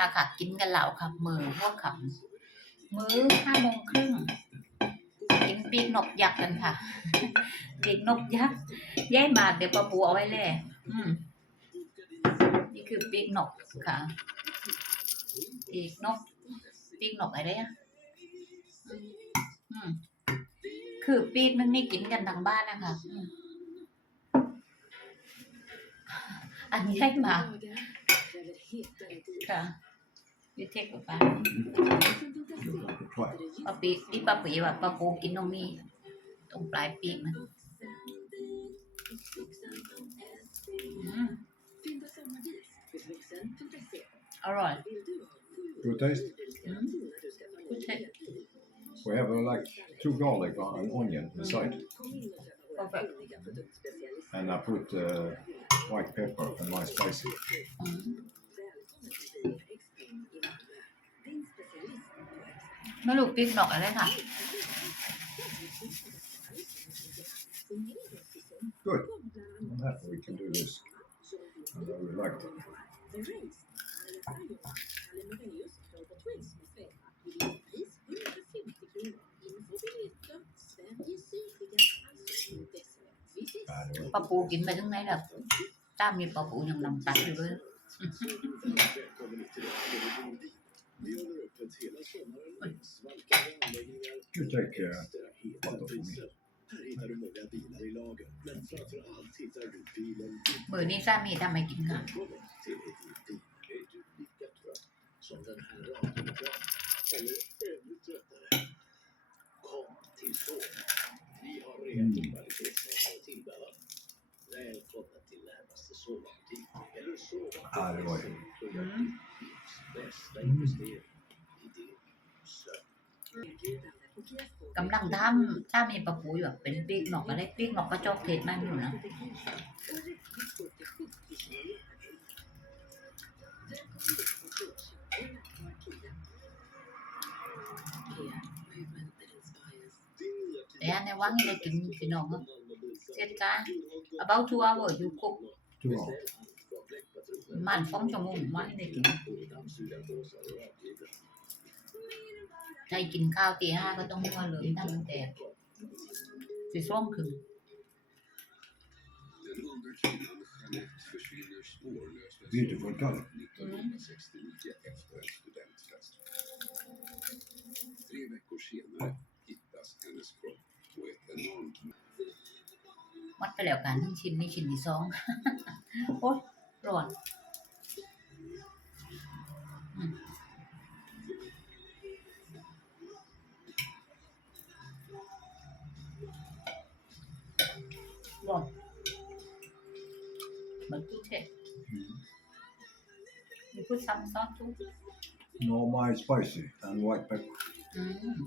มาค่ะ กินกันเหล่าค่ะมือพวกค่ะมื้อห้าโมงครึ่งกินปีกนกยักษ์กันค่ะปีกนกยักษ์ย้ายมาเดี๋ยวปะปูเอาไว้เลยอืมนี่คือปีกนกค่ะปีกนกปีกนกอะไรอะคือปีกนึงนี่กินกันทางบ้านนะคะอันนี้ได้มาค่ะ ยูเทคกับป้า Look like a try. ปะปีที่ปะปีว่าปะปูกินตรงนี้ ตรงปลายปีกมันอืมอร่อย Good taste. อืมคุณเช็ค We have uh, like two garlic on an onion inside, perfect and I put uh, white pepper and my spicy. อื ไม่รู้ปีกนกอะไรค่ะ Good. I'm happy we can do this. And I really like it. Ah, det var ปะปูกินไปทั้งไหนแบบตามมีปะปูยังนำตัดอยู่เลย You take uh, photo for me. มือนี้สามีทำให้กินค่ะ Mm. Ah, det var ju. กำลังทำถ้ามีปะปูอยู่แบบเป็นปีกนกอะไรปีกนกกระจอกเทศมากอยู่นะแต่อันในว่างนี่ได้กินพี่น้องก็เสร็จจ้า about two hours you cook Two hours. มันสองชั่วโมงว่างนี่ได้กินใครกินข้าวตีห้าก็ต้องมาเลยตั้งแต่สี่ส้มคือ Beautiful color. อืม Tre veckor senare hittas hennes kropp på ett enormt วัดไปแล้วกันทั้งชิ้นนี้ชิ้นที่สอง โอ๊ยร้อน ร้อนเหมือนกุ้งเทศ You put some salt too? No, my spicy and white pepper. อืม